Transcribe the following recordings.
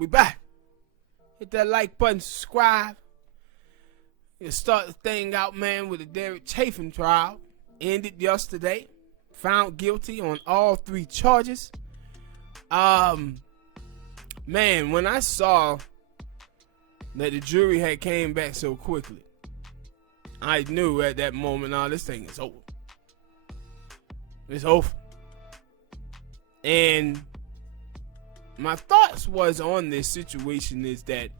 We back. Hit that like button, subscribe. You start the thing out, man, with the Derek Chavins trial. Ended yesterday. Found guilty on all 3 charges. Man, when I saw that the jury had came back so quickly, I knew at that moment, this thing is over. It's over. And my thoughts was on this situation is that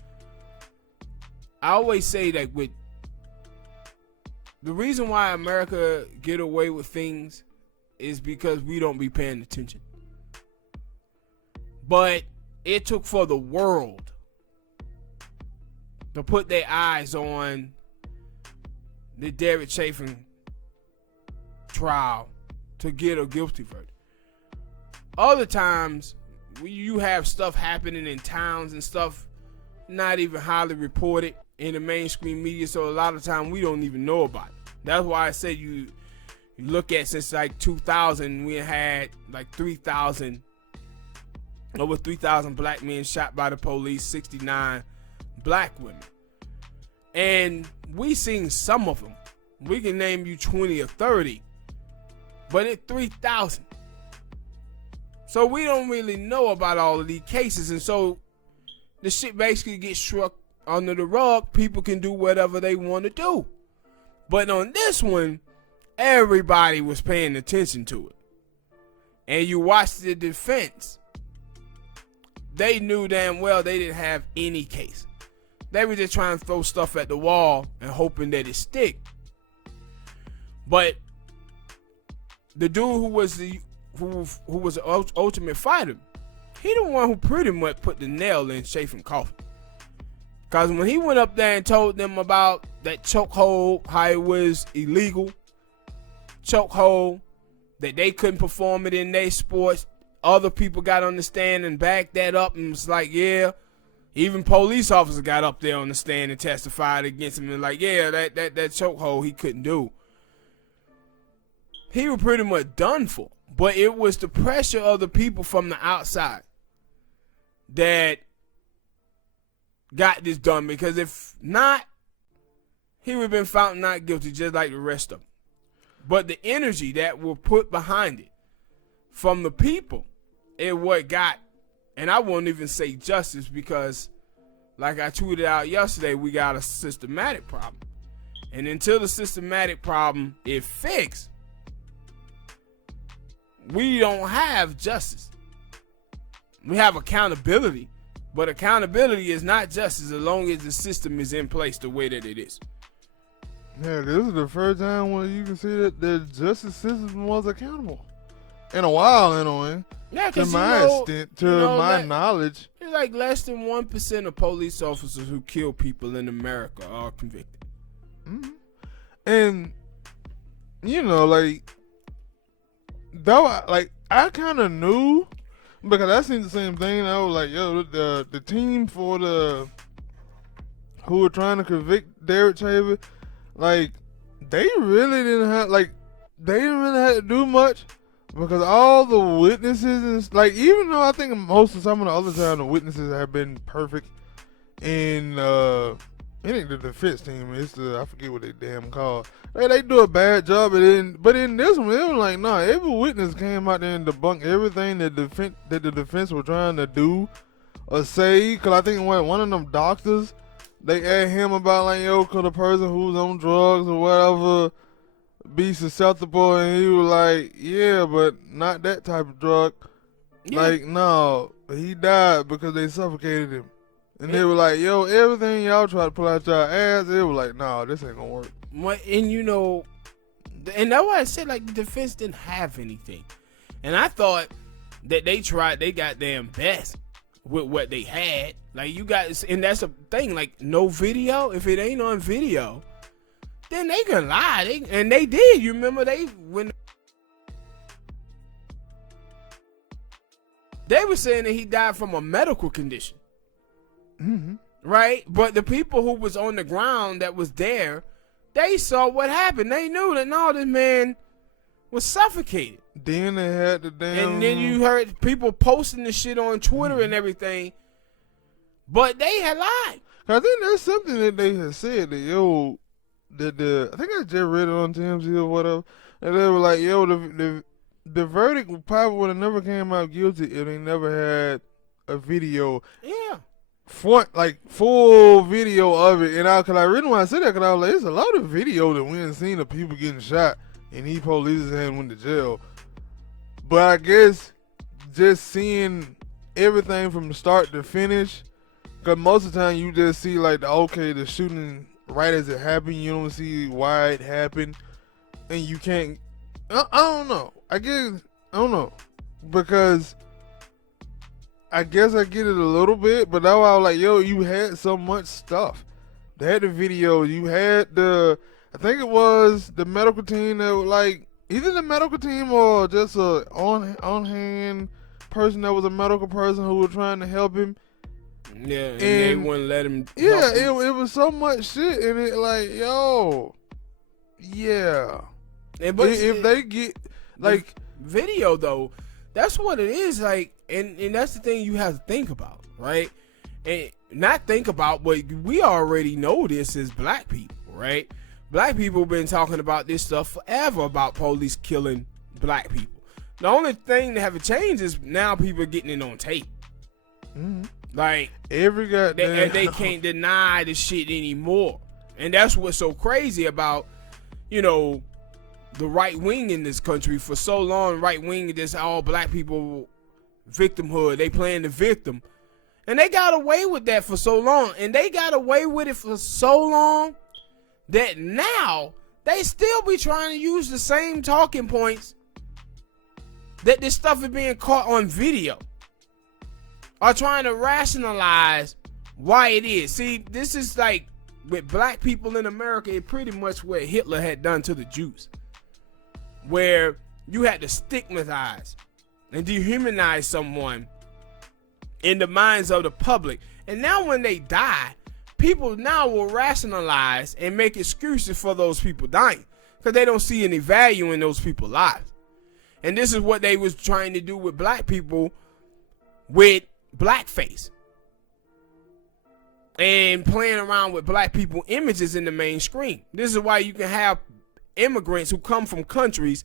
I always say that with the reason why America get away with things is because we don't be paying attention. But it took for the world to put their eyes on the Derek Chavins trial to get a guilty verdict. Other times, you have stuff happening in towns and stuff not even highly reported in the mainstream media, so a lot of time we don't even know about it. That's why I say you look at since like 2000, we had like over 3,000 black men shot by the police, 69 black women. And we seen some of them. We can name you 20 or 30, but it's 3,000. So we don't really know about all of these cases, and so the shit basically gets swept under the rug. People can do whatever they want to do. But on this one, everybody was paying attention to it. And you watch the defense. They knew damn well they didn't have any case. They were just trying to throw stuff at the wall and hoping that it stick. But the dude who was the ultimate fighter, he the one who pretty much put the nail in Chavins' coffin. Because when he went up there and told them about that chokehold, how it was illegal, chokehold, that they couldn't perform it in their sports, other people got on the stand and backed that up and was like, yeah, even police officers got up there on the stand and testified against him and like, yeah, that chokehold he couldn't do. He was pretty much done for. But it was the pressure of the people from the outside that got this done, because if not, he would have been found not guilty just like the rest of them. But the energy that were put behind it from the people is what got, and I won't even say justice, because like I tweeted out yesterday, we got a systematic problem. And until the systematic problem is fixed, we don't have justice. We have accountability, but accountability is not justice as long as the system is in place the way that it is. Yeah, this is the first time when you can see that the justice system was accountable in a while, anyway. Yeah, to my knowledge, it's like less than 1% of police officers who kill people in America are convicted. Mm-hmm. And though, I kind of knew, because I seen the same thing. I was like, yo, the team who were trying to convict Derek Chavins, they really didn't have to do much, because all the witnesses and even though I think some of the other time the witnesses have been perfect in it ain't the defense team. It's I forget what they damn call. They do a bad job, but in this one, it was like, nah, every witness came out there and debunked everything that the defense were trying to do or say. Because I think one of them doctors, they asked him about could a person who's on drugs or whatever be susceptible, and he was like, yeah, but not that type of drug. Yeah. No, he died because they suffocated him. And they were like, yo, everything y'all try to pull out y'all ass, it was like, nah, this ain't gonna work. And and that's why I said, the defense didn't have anything. And I thought that they tried their goddamn best with what they had. You guys, and that's a thing, no video. If it ain't on video, then they can lie. And they did. You remember when they were saying that he died from a medical condition. Mm-hmm. Right? But the people who was on the ground that was there, they saw what happened. They knew that, no, this man was suffocated. Then they had the damn... And then you heard people posting the shit on Twitter and everything. But they had lied. I think that's something that they had said that I think I just read it on TMZ or whatever, and they were like, the verdict probably would have never came out guilty if they never had a video. Yeah. Full video of it. And cause I really want to say that, cause I was like, there's a lot of video that we ain't seen of people getting shot and these police and went to jail. But I guess just seeing everything from start to finish, cause most of the time you just see like the shooting right as it happened. You don't see why it happened, and you can't. I don't know. I don't know, because I guess I get it a little bit, but now I was like, you had so much stuff. They had the video. You had I think it was the medical team that was like, either the medical team or just a on-hand person that was a medical person who was trying to help him. Yeah, and they wouldn't let him. Yeah, it was so much shit, and it like, yeah. But if they get like video though, that's what it is. Like, and that's the thing you have to think about, right? And not think about, but we already know this as black people, right? Black people been talking about this stuff forever about police killing black people. The only thing that haven't changed is now people are getting it on tape. Mm-hmm. Like every goddamn, they can't deny the shit anymore, and that's what's so crazy about, the right wing in this country. For so long, right wing is all black people victimhood. They playing the victim, and they got away with that for so long, and they got away with it for so long that now they still be trying to use the same talking points that this stuff is being caught on video, are trying to rationalize why it is. See, this is like with black people in America, it pretty much what Hitler had done to the Jews, where you had to stigmatize and dehumanize someone in the minds of the public. And now when they die, people now will rationalize and make excuses for those people dying because they don't see any value in those people's lives. And this is what they was trying to do with black people with blackface and playing around with black people images in the mainstream. This is why you can have immigrants who come from countries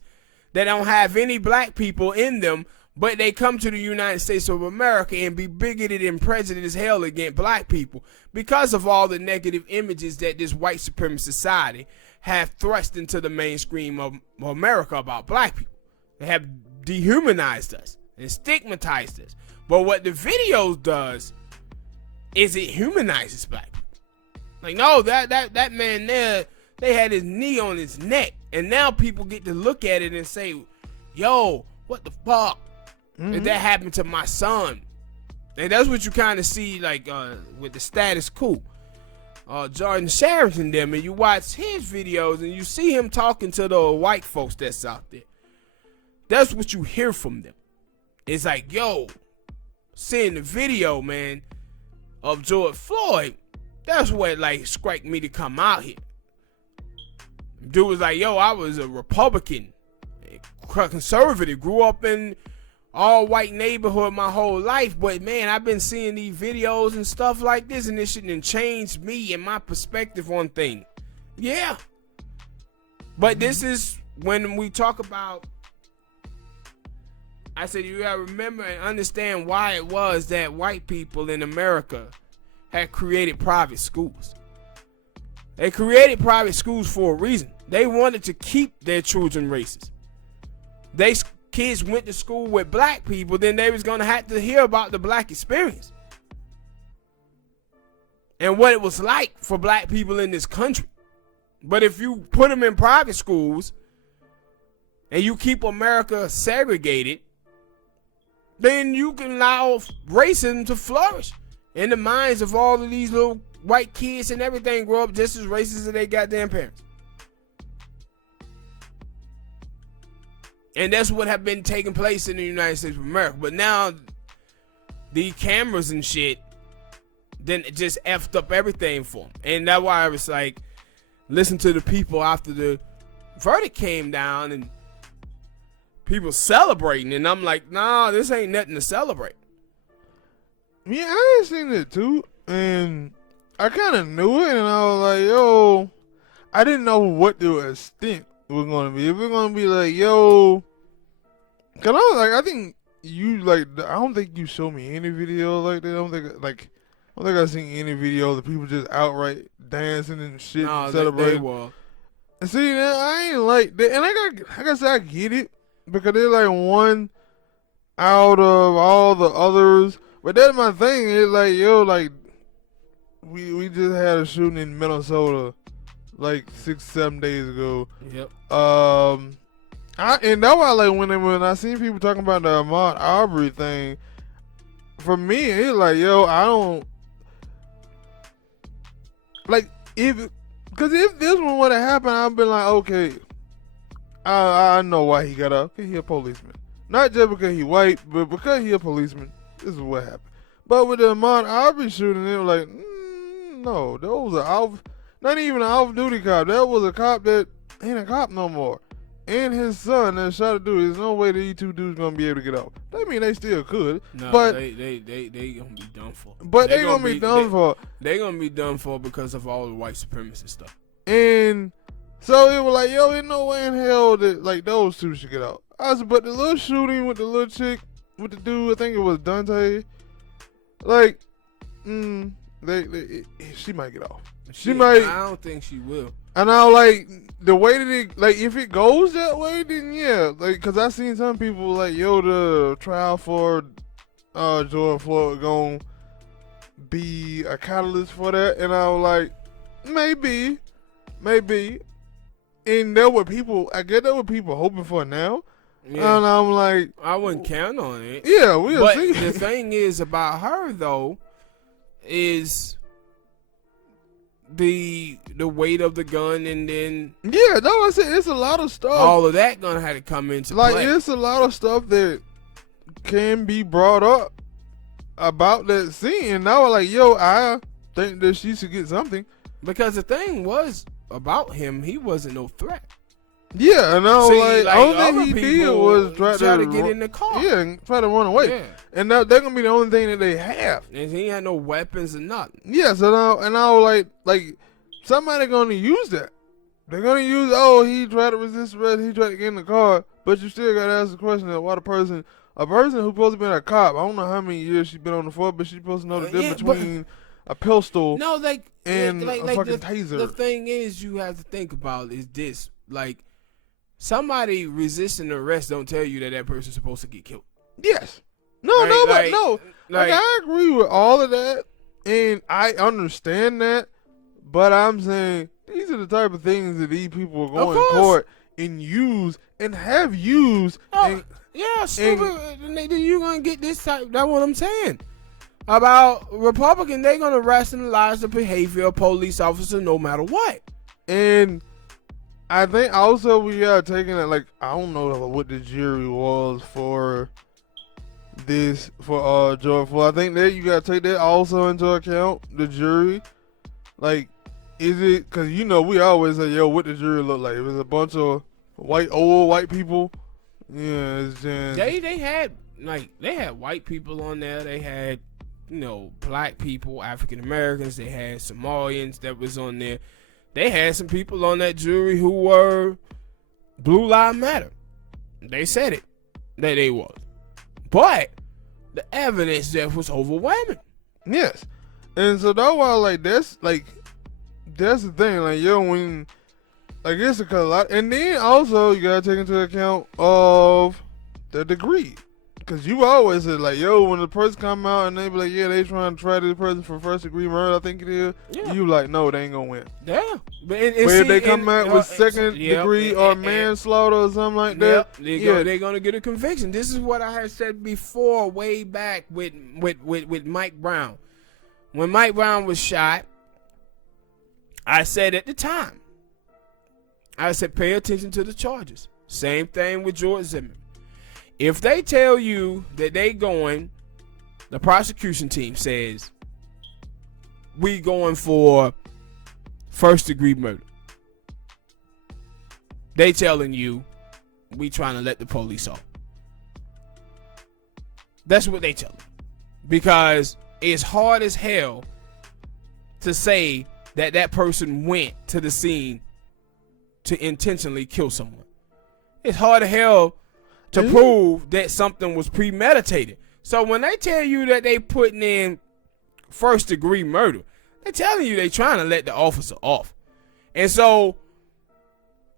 that don't have any black people in them, but they come to the United States of America and be bigoted and prejudiced as hell against black people because of all the negative images that this white supremacist society have thrust into the mainstream of America about black people. They have dehumanized us and stigmatized us. But what the videos does is it humanizes black people. Like, no, that man there, they had his knee on his neck, and now people get to look at it and say, yo, what the fuck? If that happened to my son. And that's what you kind of see, like, with the status quo. Jordan Sharrington them, and you watch his videos and you see him talking to the white folks that's out there. That's what you hear from them. It's like, yo, seeing the video, man, of George Floyd, that's what, like, struck me to come out here. Dude was like, yo, I was a Republican, conservative, grew up in all white neighborhood my whole life, but man, I've been seeing these videos and stuff like this, and this shit done changed me and my perspective on things. Yeah. But this is when we talk about, I said you gotta remember and understand why it was that white people in America had created private schools. They created private schools for a reason. They wanted to keep their children racist. Kids went to school with black people, then they was going to have to hear about the black experience and what it was like for black people in this country. But if you put them in private schools and you keep America segregated, then you can allow racism to flourish in the minds of all of these little white kids, and everything grow up just as racist as their goddamn parents. And that's what have been taking place in the United States of America. But now, the cameras and shit, then it just effed up everything for them. And that's why I was like, listen to the people after the verdict came down and people celebrating. And I'm like, nah, this ain't nothing to celebrate. Yeah, I ain't seen it too. And I kind of knew it, and I was like, yo, I didn't know what the extent was going to be. If it's going to be like, yo, because I was like, I think you, like, I don't think you showed me any video like that. I don't think I've seen any video of the people just outright dancing and shit and celebrating. They were. And see, I ain't like that. And like I said, I get it, because they're like one out of all the others. But that's my thing. It's like, yo, like, we just had a shooting in Minnesota like 6-7 days ago. Yep. And that's why, like, when I seen people talking about the Ahmaud Arbery thing, for me, it's like, yo, I don't like, because if this one would have happened, I'd been like, okay, I know why he got up. He a policeman, not just because he white, but because he a policeman. This is what happened. But with the Ahmaud Arbery shooting, it was like, no, that was not even an off-duty cop. That was a cop that ain't a cop no more. And his son that shot a dude. There's no way these two dudes gonna be able to get off. That mean they still could. No, but they gonna be done for. But they gonna be done for. They gonna be done for because of all the white supremacist stuff. And so it was like, yo, there's no way in hell that, like, those two should get out. I said, but the little shooting with the little chick, with the dude, I think it was Dante, like, she might get off. She might. I don't think she will. And I was like, the way that it, like, if it goes that way, then yeah. Like, because I seen some people like, yo, the trial for George Floyd gonna be a catalyst for that. And I was like, maybe. And that what people, I get that what people hoping for now. Yeah. And I'm like, I wouldn't count on it. Yeah, we'll see. But the thing is about her, though, is the weight of the gun, and then I said it's a lot of stuff. All of that gonna have to come into play. Like, it's a lot of stuff that can be brought up about that scene. And I was like, yo, I think that she should get something. Because the thing was about him, he wasn't no threat. Yeah, and I was like only thing he did was try to get in the car. Yeah, and try to run away. Yeah. And they're gonna be the only thing that they have. And he had no weapons or nothing. Yes, and I was like somebody gonna use that. They're gonna use, oh, he tried to resist arrest, he tried to get in the car, but you still gotta ask the question of why a person who's supposed to be a cop, I don't know how many years she's been on the force, but she's supposed to know the difference between a pistol and a fucking taser. The thing is, you have to think about is this, like, somebody resisting arrest don't tell you that person's supposed to get killed. Yes. No. Like, I agree with all of that, and I understand that, but I'm saying these are the type of things that these people are going to court and use and have used. Stupid. You're going to get this type. That's what I'm saying. About Republican, they're going to rationalize the behavior of police officers no matter what. And I think also we are taking it, like, I don't know what the jury was for this, for George Floyd. I think that you got to take that also into account, the jury. Like, is it, because, you know, we always say, yo, what the jury look like? It was a bunch of old white people. Yeah, it's just. They had white people on there. They had, you know, black people, African Americans. They had Somalians that was on there. They had some people on that jury who were Blue Lives Matter. They said it, that they was. But the evidence there was overwhelming. Yes. And so that's why, like, that's the thing. Like, yo, when, like, it's a lot. And then also, you got to take into account of the degree. Because you always say, like, yo, when the person come out and they be like, yeah, they trying to try this person for first degree murder, I think it is. Yeah. You like, no, they ain't going to win. Yeah. But if they come out with second degree or manslaughter or something like that, they're going to get a conviction. This is what I had said before, way back with Mike Brown. When Mike Brown was shot, I said at the time, I said, pay attention to the charges. Same thing with George Zimmerman. If they tell you that the prosecution team says, we going for first degree murder. They telling you, we trying to let the police off. That's what they tell you. Because it's hard as hell to say that that person went to the scene to intentionally kill someone. It's hard as hell to prove that something was premeditated. So when they tell you that they putting in first degree murder, they're telling you they trying to let the officer off. And so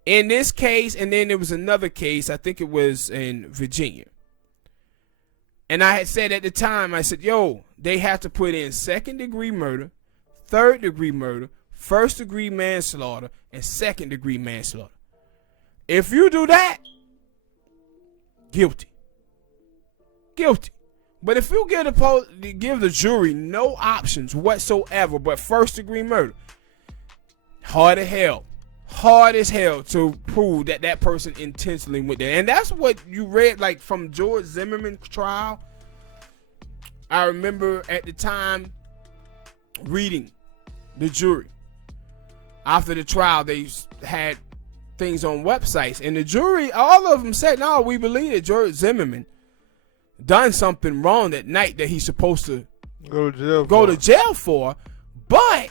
in this case, and then there was another case, I think it was in Virginia. And I had said at the time, I said, yo, they have to put in second degree murder, third degree murder, first degree manslaughter, and second degree manslaughter. If you do that, guilty. Guilty. But if you give the jury no options whatsoever but first degree murder, hard as hell to prove that that person intentionally went there. And that's what you read, like, from George Zimmerman's trial. I remember at the time reading the jury. After the trial, they had things on websites, and the jury, all of them said, no, we believe that George Zimmerman done something wrong that night that he's supposed to go to jail for. But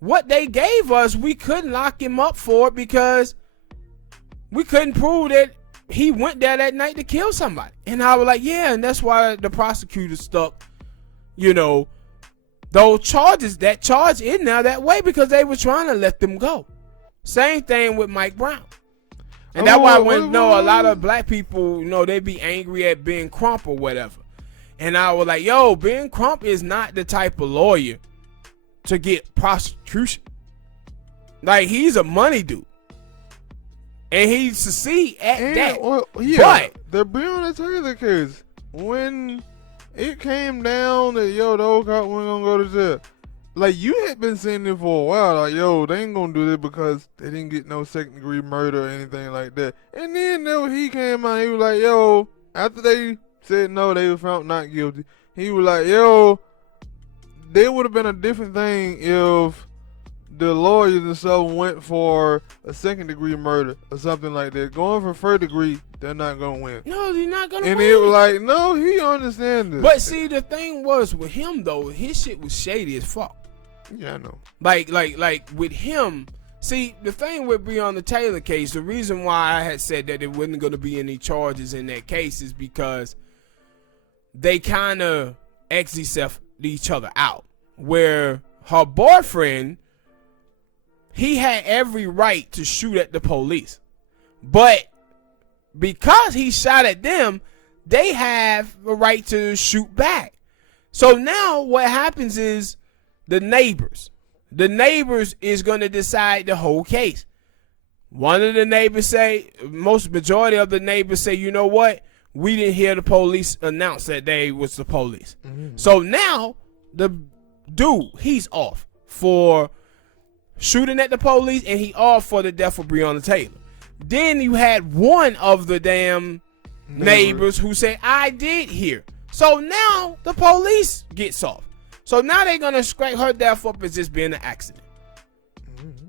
what they gave us, we couldn't lock him up for it because we couldn't prove that he went there that night to kill somebody. And I was like, yeah, and that's why the prosecutor stuck, those charges, that charge in there that way, because they were trying to let them go. Same thing with Mike Brown. And that's why when a lot of black people, they be angry at Ben Crump or whatever. And I was like, yo, Ben Crump is not the type of lawyer to get prosecution. Like, he's a money dude. And he succeed at that. Well, yeah, but the Breonna Taylor case, when it came down that, the old cop wasn't going to go to jail, like, you had been saying it for a while, like, they ain't going to do this because they didn't get no second degree murder or anything like that. And then he came out, he was like, after they said no, they were found not guilty, he was like, there would have been a different thing if the lawyers and stuff went for a second degree murder or something like that. Going for third degree, they're not going to win. No, they're not going to win. And it was like, no, he understands this. But see, the thing was with him, though, his shit was shady as fuck. Yeah, I know. Like with him, see, the thing with Breonna Taylor case, the reason why I had said that there wasn't going to be any charges in that case is because they kind of exit each other out. Where her boyfriend, he had every right to shoot at the police. But because he shot at them, they have a right to shoot back. So now what happens is the neighbors is going to decide the whole case. One of the neighbors majority of the neighbors say, you know what? We didn't hear the police announce that they was the police. Mm-hmm. So now the dude, he's off for shooting at the police, and he off for the death of Breonna Taylor. Then you had one of the damn neighbors who said, I did hear. So now the police gets off. So now they're going to scrape her death up as just being an accident. Mm-hmm.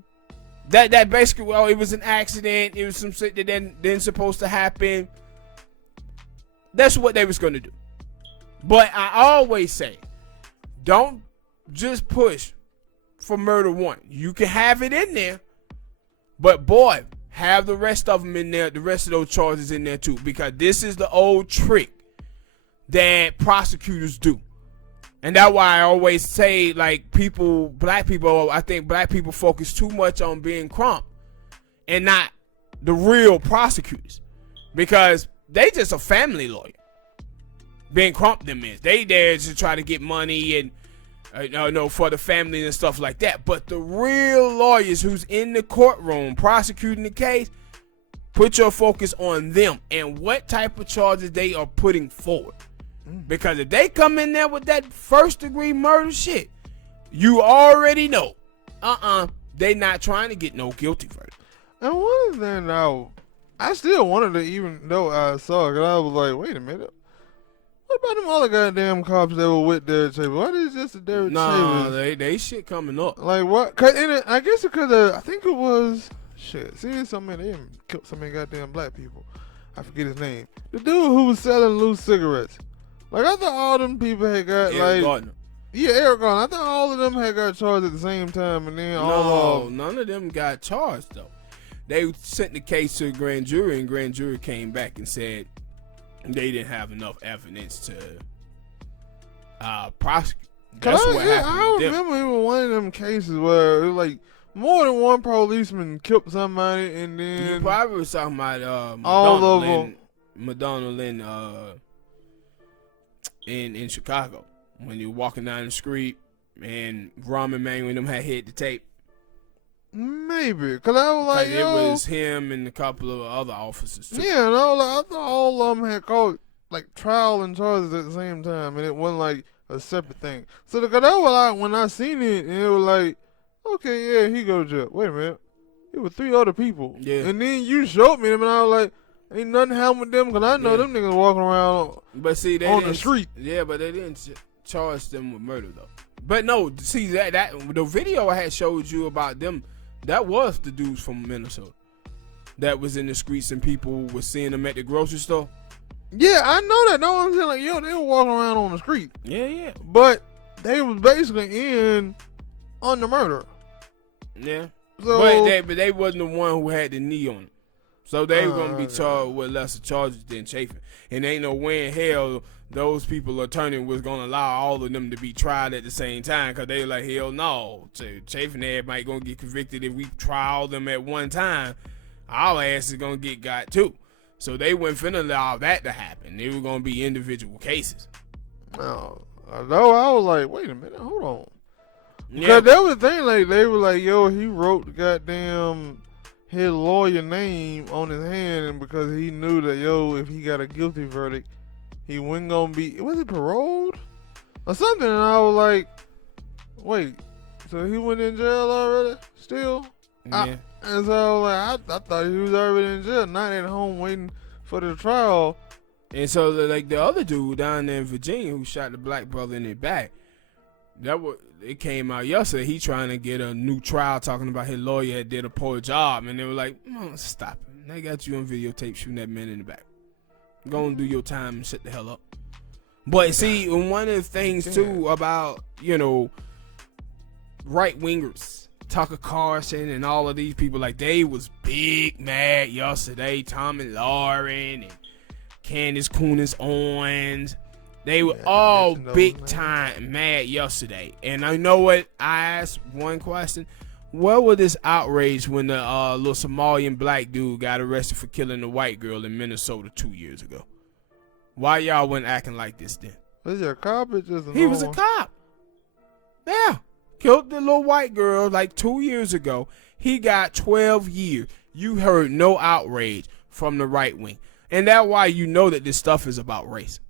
That basically, it was an accident. It was some shit that didn't supposed to happen. That's what they was going to do. But I always say, don't just push for murder one. You can have it in there, but boy, have the rest of them in there, the rest of those charges in there too, because this is the old trick that prosecutors do. And that's why I always say, like, black people, I think black people focus too much on being Crump and not the real prosecutors, because they just a family lawyer. Ben Crump them is. They there to try to get money and for the family and stuff like that. But the real lawyers who's in the courtroom prosecuting the case, put your focus on them and what type of charges they are putting forward. Because if they come in there with that first degree murder shit, you already know, they not trying to get no guilty verdict. And one thing now, I still wanted to, even though I saw it, because I was like, wait a minute. What about them other goddamn cops that were with Derek Chavins? Why is just a Derek Chavins? Nah, they shit coming up. Like what? I guess because I think it was seeing so many, they killed so many goddamn black people. I forget his name. The dude who was selling loose cigarettes. Like, I thought all them people had got Gardner. Yeah, Eric Garner. I think all of them had got charged at the same time, and then No, none of them got charged though. They sent the case to a grand jury, and grand jury came back and said they didn't have enough evidence to prosecute. That's what happened. I remember even one of them cases where it was like more than one policeman killed somebody, and then You probably was talking about all of them. Madonna Lynn in Chicago when you were walking down the street and Ramen Man them had hit the tape. Maybe, because I was like, it was him and a couple of other officers too. Yeah, and I was like, I thought all of them had caught like trial and charges at the same time, and it wasn't like a separate thing. So that was like when I seen it, and it was like, okay, yeah, he go to jail. Wait a minute, it was 3 other people. Yeah. And then you showed me them, and I was like, ain't nothing happened with them, because I know them niggas walking around but see, on the street. Yeah, but they didn't charge them with murder though. But no, see that the video I had showed you about them, that was the dudes from Minnesota that was in the streets and people were seeing them at the grocery store. Yeah, I know that. No, I'm saying like, yo, they were walking around on the street. Yeah. But they was basically in on the murder. Yeah. So, but they wasn't the one who had the knee on them. So they were going to be charged with lesser charges than Chafin. And ain't no way in hell those people attorney was going to allow all of them to be tried at the same time, because they were like, hell no. So Chafin and everybody going to get convicted if we trial them at one time. Our ass is going to get got too. So they weren't finna allow that to happen. They were going to be individual cases. No, I was like, wait a minute, hold on. Yeah. Because that was the thing, like, they were like, yo, he wrote the goddamn his lawyer name on his hand, and because he knew that, yo, if he got a guilty verdict, he wasn't going to be, was it paroled? Or something, and I was like, wait, so he went in jail already? Still? Yeah. And so I was like, I thought he was already in jail, not at home waiting for the trial. And so, like, the other dude down there in Virginia who shot the black brother in the back, it came out yesterday. He trying to get a new trial, talking about his lawyer had did a poor job, and they were like, stop it. They got you on videotape shooting that man in the back. Go and do your time and shut the hell up. But see, one of the things too about, right wingers, Tucker Carlson and all of these people, like, they was big mad yesterday. Tommy Lauren and Candace Kunis Owens, they were all big time mad yesterday. And I know what, I asked one question: where was this outrage when the little Somalian black dude got arrested for killing a white girl in Minnesota 2 years ago? Why y'all wasn't acting like this then? Was he a cop or just He was a cop. Yeah. Killed the little white girl like 2 years ago. He got 12 years. You heard no outrage from the right wing. And that's why you know that this stuff is about race.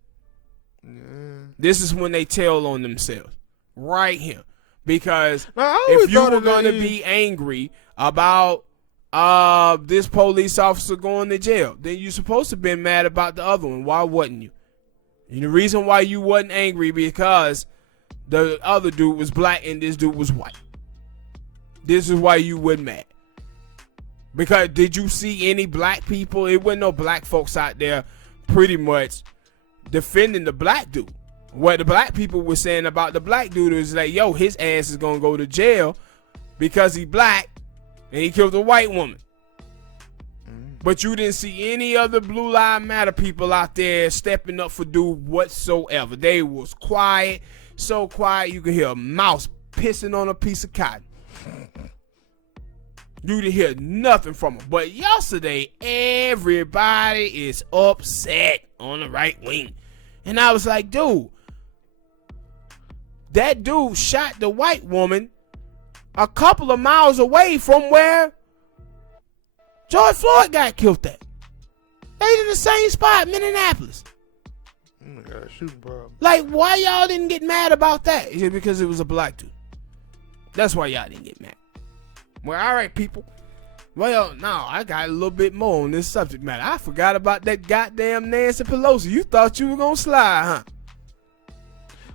Yeah. This is when they tell on themselves. Right here. Because now, if you were going to be angry about this police officer going to jail, then you're supposed to have been mad about the other one. Why wasn't you? And the reason why you wasn't angry because the other dude was black and this dude was white. This is why you wasn't mad. Because did you see any black people? It wasn't no black folks out there pretty much defending the black dude. What the black people were saying about the black dude is like, yo, his ass is going to go to jail because he black and he killed a white woman. But you didn't see any other Blue Lives Matter people out there stepping up for dude whatsoever. They was quiet. So quiet you can hear a mouse pissing on a piece of cotton. You didn't hear nothing from them. But yesterday, everybody is upset on the right wing. And I was like, dude, that dude shot the white woman a couple of miles away from where George Floyd got killed at. They in the same spot, Minneapolis. Got a shooting problem. Like, why y'all didn't get mad about that? Is it because it was a black dude? That's why y'all didn't get mad. Well, all right, people. Well, no, I got a little bit more on this subject matter. I forgot about that goddamn Nancy Pelosi. You thought you were gonna slide, huh?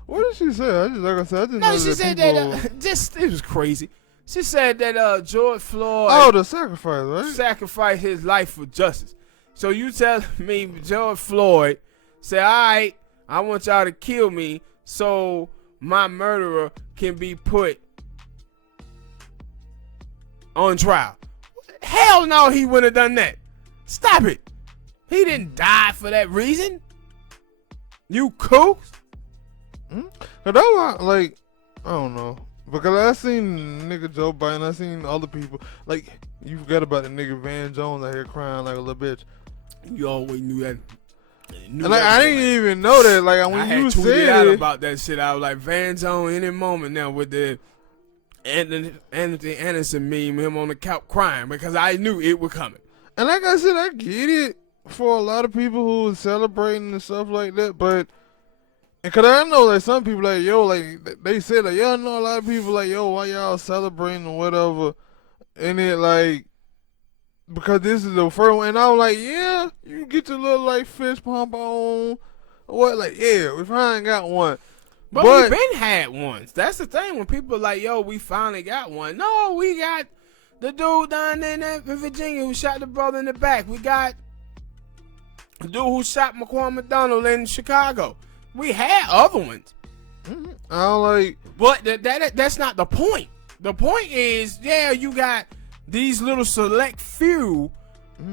What did she say? I just know she said people... that it was crazy. She said that George Floyd the sacrifice, right? Sacrificed his life for justice. So you tell me George Floyd said, all right, I want y'all to kill me so my murderer can be put on trial. Hell no, he wouldn't have done that. Stop it. He didn't die for that reason. You kooks. Cause that was like, I don't know. Because I seen nigga Joe Biden, I seen other people. Like, you forgot about the nigga Van Jones out here crying like a little bitch. You always knew that. And like, I didn't even know that. Like, when you said out it about that shit, I was like, Van Jones any moment now with the Anthony Anderson meme, him on the couch crying, because I knew it was coming. And like I said, I get it for a lot of people who are celebrating and stuff like that, but because I know like some people like, yo, like they said like, yo, I know a lot of people like, yo, why y'all celebrating or whatever, and it like, because this is the first one, and I was like, yeah, you get your little like fist pump on, or what, like, yeah, we finally got one. But we been had ones. That's the thing. When people are like, yo, we finally got one. No, we got the dude down there in Virginia who shot the brother in the back. We got the dude who shot McQuan McDonald in Chicago. We had other ones. I don't like. But that's not the point. The point is, yeah, you got these little select few,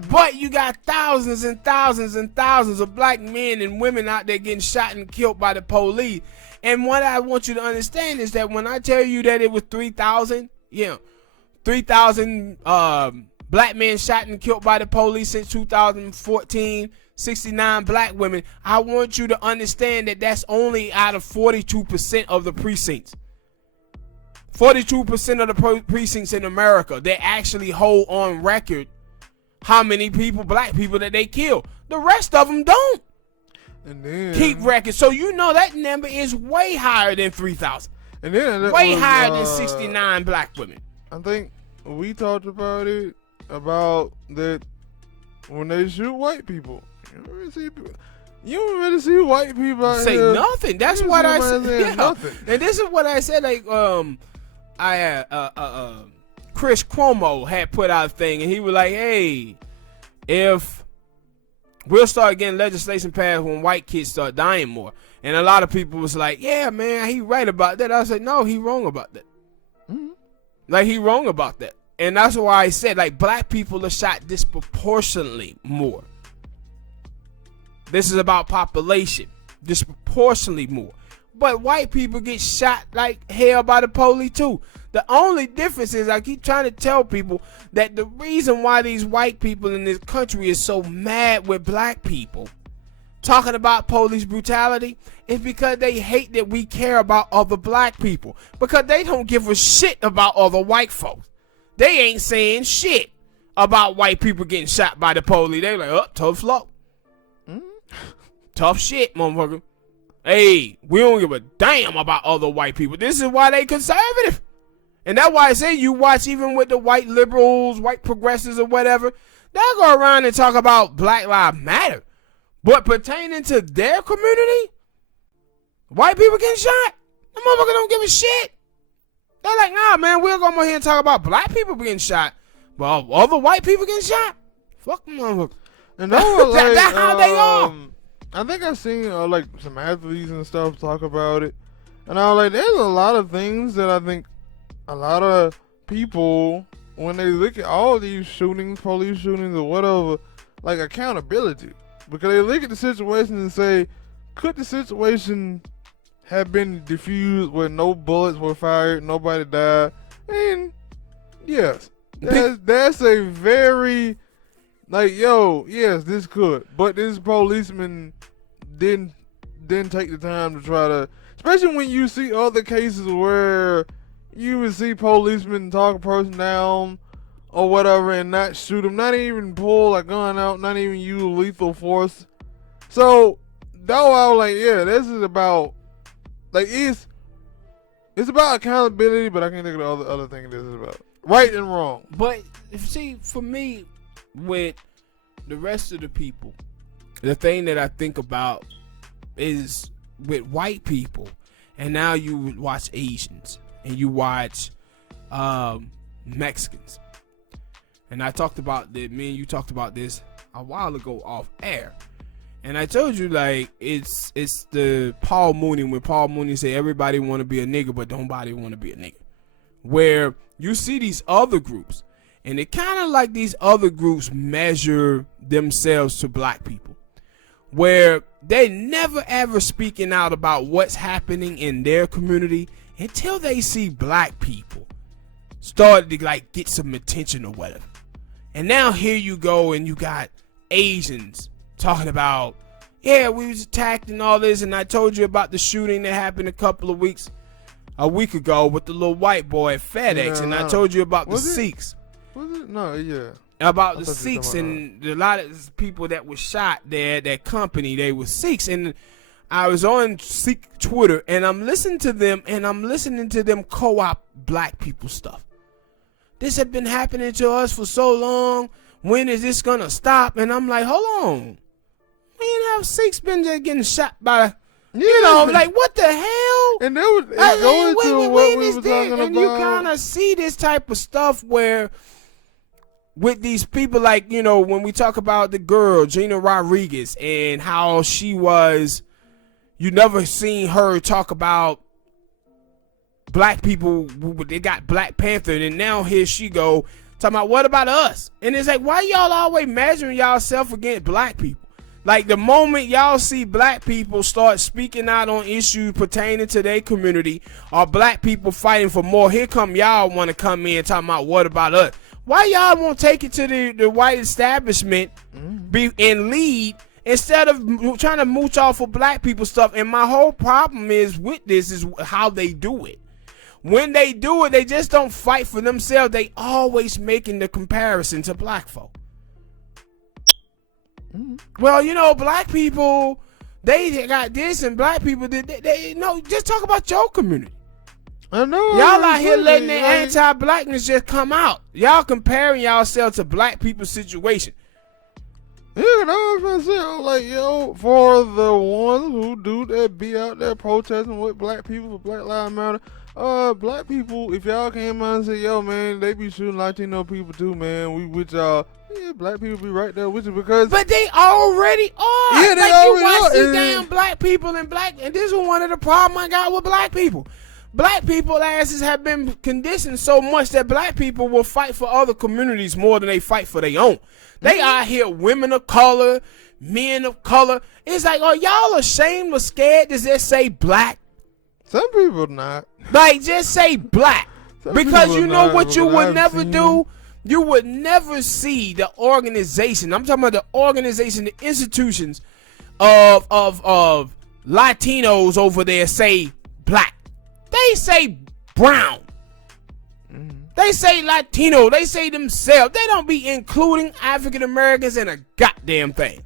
but you got thousands and thousands and thousands of black men and women out there getting shot and killed by the police. And what I want you to understand is that when I tell you that it was 3,000, 3,000 black men shot and killed by the police since 2014, 69 black women, I want you to understand that that's only out of 42% of the precincts. 42% of the precincts in America, they actually hold on record how many people, black people, that they kill. The rest of them don't. And then keep records. So you know that number is way higher than 3,000. And then way higher than 69 black women. I think we talked about it, about that when they shoot white people. You don't really see white people out say here. Nothing. That's what I said. Yeah. Nothing. And this is what I said. Like Chris Cuomo had put out a thing, and he was like, "Hey, if we'll start getting legislation passed when white kids start dying more." And a lot of people was like, "Yeah, man, he right about that." I said, "No, he wrong about that. Like, he wrong about that." And that's why I said, like, black people are shot disproportionately more. This is about population, disproportionately more. But white people get shot like hell by the police too. The only difference is, I keep trying to tell people that the reason why these white people in this country is so mad with black people talking about police brutality is because they hate that we care about other black people. Because they don't give a shit about other white folks. They ain't saying shit about white people getting shot by the police. They like, oh, tough luck. Tough shit, motherfucker. Hey, we don't give a damn about other white people. This is why they conservative. And that's why I say, you watch even with the white liberals, white progressives or whatever, they'll go around and talk about Black Lives Matter. But pertaining to their community, white people getting shot, the motherfucker don't give a shit. They're like, nah, man, we'll go over here and talk about black people getting shot, but other white people getting shot? Fuck them motherfucker. And that's how they are. I think I've seen like some athletes and stuff talk about it, and I was like, there's a lot of things that I think a lot of people, when they look at all these shootings, police shootings or whatever, like accountability, because they look at the situation and say, could the situation have been diffused where no bullets were fired, nobody died? And yes, that's a very, like, yo, yes, this could, but this policeman didn't take the time to try to, especially when you see other cases where you would see policemen talk a person down or whatever and not shoot him, not even pull a gun out, not even use lethal force. So though I was like, yeah, this is about, like, it's about accountability, but I can't think of the other thing this is about. Right and wrong. But see, for me, with the rest of the people, the thing that I think about is with white people, and now you watch Asians and you watch Mexicans. And I talked about that, me and you talked about this a while ago off air. And I told you, like, it's the Paul Mooney, when Paul Mooney said everybody want to be a nigga, but nobody want to be a nigga. Where you see these other groups, and it kind of like these other groups measure themselves to black people, where they never ever speaking out about what's happening in their community until they see black people start to like get some attention or whatever. And now here you go, and you got Asians talking about, yeah, we was attacked and all this, and I told you about the shooting that happened a week ago with the little white boy at FedEx, Yeah, and I told you about Was the it? Sikhs. Was it? No, yeah. About I the thought you were Sikhs talking and a lot of people that were shot there at that company, they were Sikhs. And I was on Sikh Twitter, and I'm listening to them co-op black people stuff. This had been happening to us for so long. When is this gonna stop? And I'm like, hold on. Man, how Sikhs been just getting shot by, you know, like what the hell? And that was going to what we were talking about. And you kind of see this type of stuff where with these people, like, you know, when we talk about the girl, Gina Rodriguez, and how she was, you never seen her talk about black people, they got Black Panther, and now here she go talking about what about us? And it's like, why y'all always measuring y'allself against black people? Like the moment y'all see black people start speaking out on issues pertaining to their community, or black people fighting for more, here come y'all want to come in talking about what about us? Why y'all won't take it to the white establishment and lead instead of trying to mooch off for black people stuff? And my whole problem is with this is how they do it. When they do it, they just don't fight for themselves. They always making the comparison to black folk. Well, you know, black people, they got this, and black people, they no, just talk about your community. I know. Y'all out here letting the anti-blackness just come out. Y'all comparing y'allselves to black people's situation. Yeah, that was what I said. I was like, yo, for the ones who do that, be out there protesting with black people for Black Lives Matter. Black people, if y'all came out and say, yo, man, they be shooting Latino people too, man. We with y'all. Yeah, black people be right there with you because. But they already are. Yeah, they like already you watch are. these damn black people and this is one of the problems I got with black people. Black people asses have been conditioned so much that black people will fight for other communities more than they fight for their own. They out here, women of color, men of color. It's like, are y'all ashamed or scared to just say black? Some people not. Like, just say black. Some Because people you know not, what you because would I've never seen- do? You would never see the organization. I'm talking about the organization, the institutions of Latinos over there say black. They say brown. They say Latino. They say themselves. They don't be including African Americans in a goddamn thing.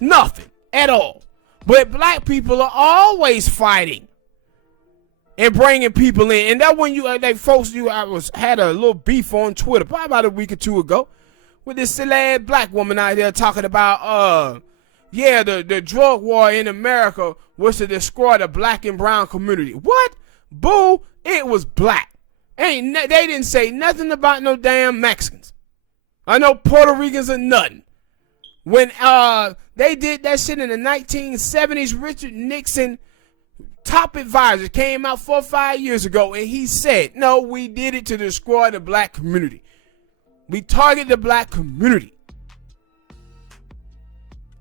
Nothing at all. But black people are always fighting and bringing people in. And that when you, like folks, had a little beef on Twitter probably about a week or two ago with this silly ass black woman out there talking about, the drug war in America was to destroy the black and brown community. What? Boo, it was black. They didn't say nothing about no damn Mexicans. I know Puerto Ricans or nothing. When they did that shit in the 1970s, Richard Nixon, top advisor, came out 4 or 5 years ago and he said, no, we did it to destroy the black community. We target the black community.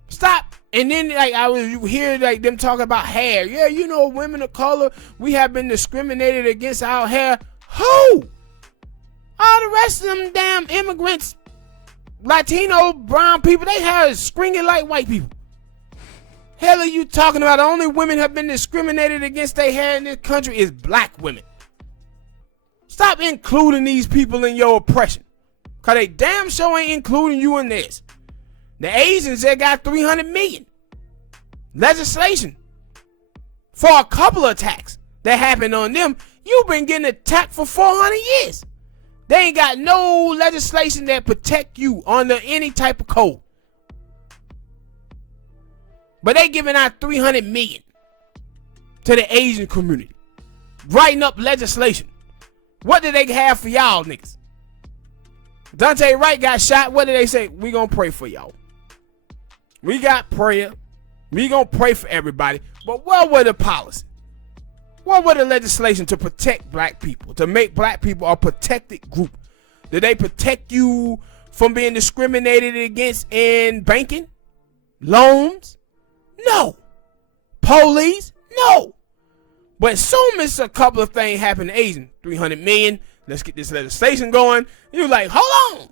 Stop. And then you hear like them talking about hair. Yeah, you know, women of color, we have been discriminated against our hair. Who? All the rest of them damn immigrants, Latino, brown people, they hair is stringy like white people. Hell are you talking about? The only women have been discriminated against their hair in this country is black women. Stop including these people in your oppression. Because they damn sure ain't including you in this. The Asians, they got 300 million legislation for a couple of attacks that happened on them. You've been getting attacked for 400 years. They ain't got no legislation that protect you under any type of code. But they giving out 300 million to the Asian community. Writing up legislation. What did they have for y'all niggas? Dante Wright got shot. What did they say? We gonna pray for y'all. We got prayer. We gonna pray for everybody. But what were the policy? What were the legislation to protect black people? To make black people a protected group? Did they protect you from being discriminated against in banking? Loans? No. Police? No. But soon as a couple of things happen to Asian, 300 million, let's get this legislation going. You're like, hold on.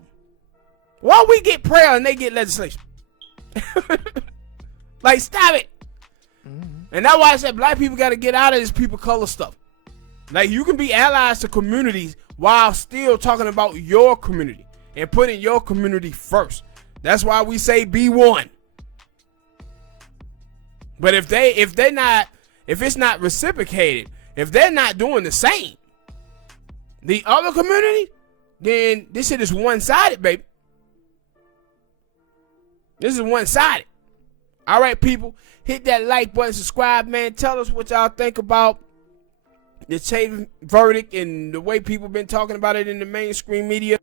Why we get prayer and they get legislation? Like, stop it. And that's why I said black people got to get out of this people color stuff. Like, you can be allies to communities while still talking about your community and putting your community first. That's why we say be one. But if it's not reciprocated, if they're not doing the same, the other community, then this shit is one-sided, baby. This is one-sided. All right, people, hit that like button, subscribe, man. Tell us what y'all think about the Chavins verdict and the way people been talking about it in the mainstream media.